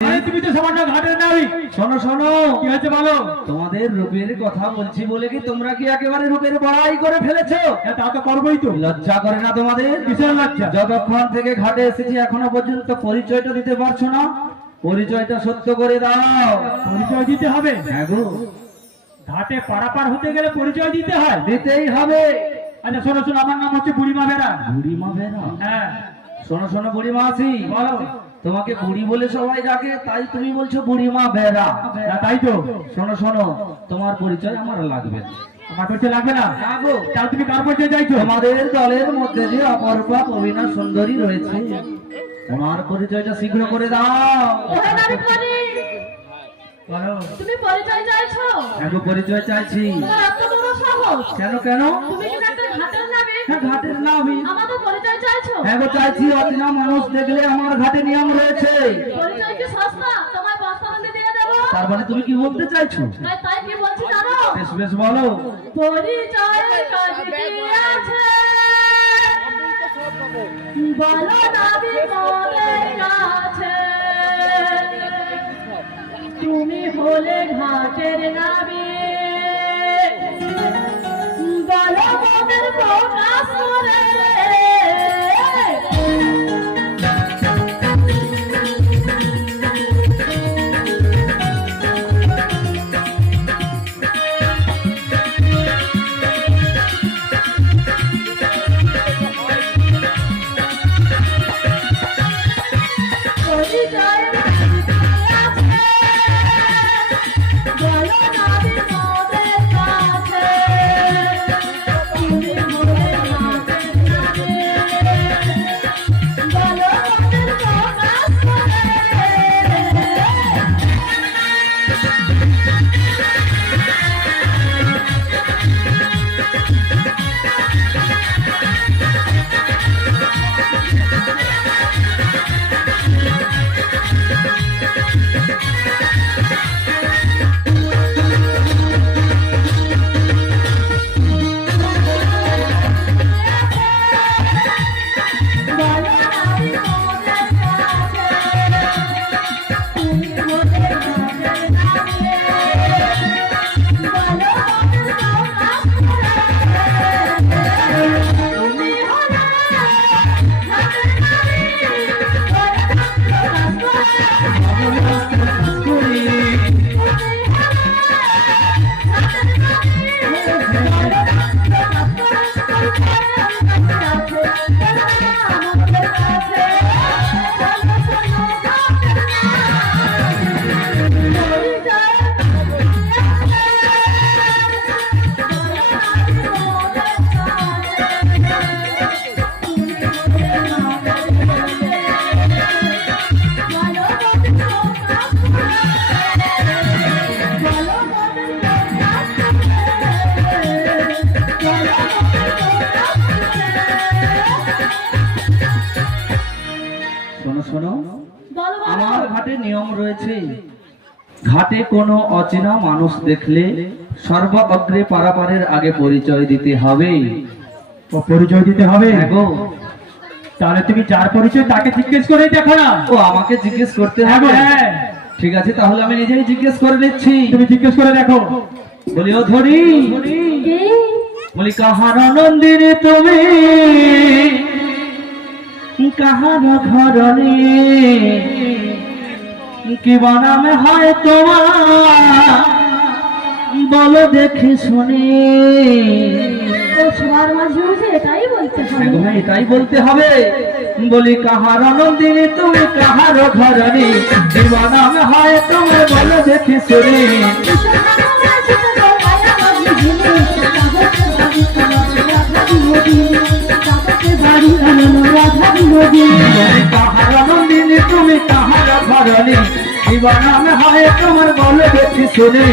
তুমি তো সবার ঘাটের নাবি। শোনো শোনো, কি হয়েছে বলো? তোমাদের রূপের কথা বলছি বলে কি তোমরা কি একেবারে রূপের বড়াই করে ফেলেছো? তা তো করবোই তো। লজ্জা করে না তোমাদের? কিসের লজ্জা? যতক্ষণ থেকে ঘাটে এসেছি এখনো পর্যন্ত পরিচয়টা দিতে পারছো না। পরিচয়টা সত্য করে দাও। পরিচয় দিতে হবে? হ্যাঁ গো, ঘাটে পারাপার হতে গেলে পরিচয় দিতে হয়। দিতেই হবে। আচ্ছা শোনো শোনো, আমার নাম হচ্ছে বুড়িমা বেড়া। বুড়িমা বেরা? হ্যাঁ। শোনো শোনো বুড়িমা আছি, বলো। তোমাকে বুড়ি বলে সবাই ডাকে, তাই তুমি বলছো বুড়িমা বেরা। না, তাই তো। শোনো শোনো, তোমার পরিচয় আমার লাগবে না। আমার পরিচয় লাগবে না? না গো। তাহলে তুমি কার পরিচয় চাইছো? তোমাদের দলের মধ্যে যে অপরূপা প্রবীণা সুন্দরী রয়েছে, ওনার পরিচয়টা শীঘ্র করে দাও। ওরে নারী প্রাণী, বলো। তুমি পরিচয় চাইছো? এখন পরিচয় চাইছি। তোমার এত বড় সাহস! কেন কেন? তুমি কিনা একটা ঘাটের নাবি, হ্যাঁ, ঘাটের নাবি। আমাদের পরিচয় চাইছো? হ্যাঁ গো, চাইছি। অচেনা মানুষ দেখলে আমার ঘাটে নিয়ম রয়েছে। পরিচয় কি সস্তা? তোমায় বস্তাবন্দি দিয়ে দেবো। তার মানে তুমি কি বলতে চাইছো? তাই কি বলছি জানো? বেশ বেশ বলো। পরিচয়ের কাজ কি আছে? বলো নাবি মোদের কাছে। তুমি হলে ঘাটের নাবি, বলো মোদের প্রকাশ করে। পরিচয়ের কাজ কি আছে? বলো নাবি মোদের কাছে। তুমি হলে ঘাটের নাবি, বলো মোদের প্রকাশ করে। বলো নাবি মোদের কাছে। তুমি হলে ঘাটের নাবি, বলো মোদের প্রকাশ করে। তুমি হলে ঘাটের নাবি, বলো প্রকাশ করে। শোনো শোনো, বলো আমার ঘাটে নিয়ম রয়েছে। ঘাটে কোনো অচেনা মানুষ দেখলে সর্বঅগ্রে পারাপারের আগে পরিচয় দিতে হবে। ও পরিচয় দিতে হবে? হ্যাঁ গো। তাহলে তুমি যার পরিচয় তাকে জিজ্ঞেস করেই দেখো না। ও আমাকে জিজ্ঞেস করতে হ্যাঁ হবে? গো, হ্যাঁ। ঠিক আছে, তাহলে আমি নিজেই জিজ্ঞেস করে নিচ্ছি। তুমি জিজ্ঞেস করে দেখো। বলি ও ধরি, কি? বলি কাহার নন্দিনী তুমি, কাহার ঘরণী, কি বানামে হয় তোমার, বলো দেখি শুনি। ও সবার মাঝে বসে এটাই বলতে হবে। একদম এটাই বলতে হবে। বলি কাহার নন্দিনী তুমি, কাহার ঘরণী, কি বানামে হয় তোমার, বলো দেখি শুনি। কাহার নন্দিনী তুমি, কাহার ঘরণী, কি বানামে হয় তোমার, বলো দেখি শুনি।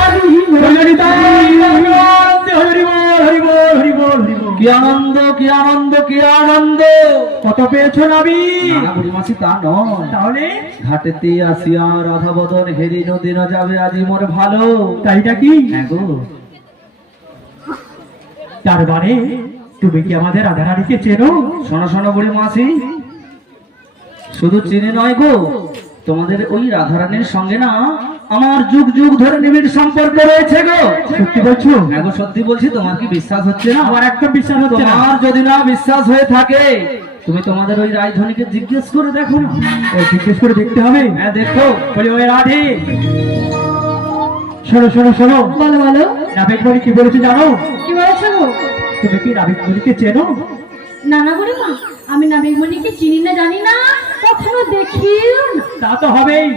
হরি বল, হরি বল, হরি বল, হরি বল, হরি বল। কি আনন্দ, কি আনন্দ, কি আনন্দ! কত পেয়েছো নাবি? না বুড়ি মাসি, তা নয়। তাহলে ঘাটেতে আসিয়া রাধা বদন হেরি নদী না যাবে আজি মোর ভালো। তাইটা কি? হ্যাঁ গো। তার মানে তুমি কি আমাদের রাধারানীকে চেনো? শোনো শোনো বুড়ি মাসি, শুধু চিনি নয় গো, তোমাদের ওই রাধারানীর সঙ্গে না আমার যুগ যুগ ধরে নিবিড় সম্পর্ক রয়েছে গো। সত্যি বলছো? হ্যাঁ গো, সত্যি বলছি। তোমার কি বিশ্বাস হচ্ছে না? আমার একদম বিশ্বাস হচ্ছে না। তোমার যদি না বিশ্বাস হয়ে থাকে, তুমি তোমাদের ওই রাজধানীকে জিজ্ঞেস করে দেখো না। ওই জিজ্ঞেস করে দেখতে হবে। হ্যাঁ দেখো। বলি ওই রাধে, শোনো শোনো শোনো, বলো বলো, নাবিক বলি কি বলেছে জানো? কি বলেছো গো? তুমি কি নাবিক বলিকে চেনো? না না বুড়িমা, আমি নাবিকমণিকে চিনি না, জানি না, কখনো দেখিও না। তা তো হবেই,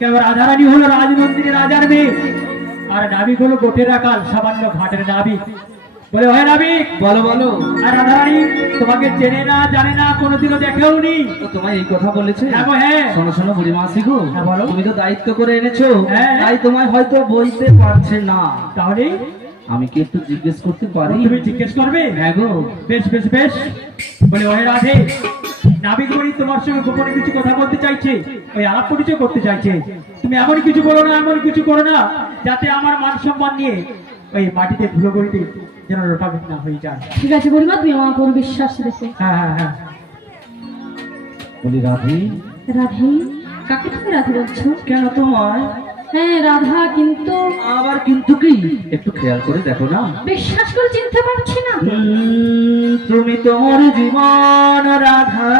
কেন রাধারানী হলো রাজমন্দিরের রাজার মেয়ে, আর নাবিক হলো গোটের রাখাল, সামান্য ঘাটের নাবিক। বলে হয় নাবিক, বলো বলো। আর রাধারানী তোমাকে চেনে না, জানে না, কোনোদিনও দেখেও নি। তো তোমায় এই কথা বলেছে? হ্যাঁ গো, হ্যাঁ। শোনো শোনো বুড়ি মাসি গো, হ্যাঁ, বলো। তুমি তো দায়িত্ব করে এনেছো, হ্যাঁ। তাই তোমায় হয়তো বলতে পারছে না। তাহলে আমি কি একটু জিজ্ঞেস করতে পারি? তুমি জিজ্ঞেস করবে? হ্যাঁ গো। বেশ বেশ বেশ। বলে ওহে রাধে, নাবিক বলি তোমার সঙ্গে গোপনে কিছু কথা বলতে চাইছে, ওই আলাপ পরিচয় করতে চাইছে। তুমি এমন কিছু বলো না, এমন কিছু করো না, যাতে আমার মান সম্মান নিয়ে ওই মাটিতে ধুলো গড়িতে যেন লোটাবেট না হয়ে যায়। ঠিক আছে বুড়িমা, তুমি আমার উপর বিশ্বাস রেখো। হ্যাঁ হ্যাঁ হ্যাঁ। বলি রাধি, রাধে? কাকে তুমি রাধে বলছো? কেন তোমায়? হ্যাঁ রাধা, কিন্তু আবার কিন্তু কি? একটু খেয়াল করে দেখো না। বিশ্বাস করে চিনতে পারছি না। তুমি তোমার জীবন রাধা,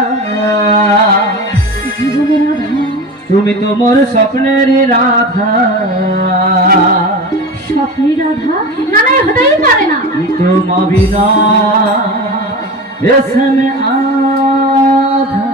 জীবনের রাধা, তুমি তোমার স্বপ্নের রাধা, স্বপ্নের রাধা? না না, হতেই পারে না। तुम बिना इसमें आधा।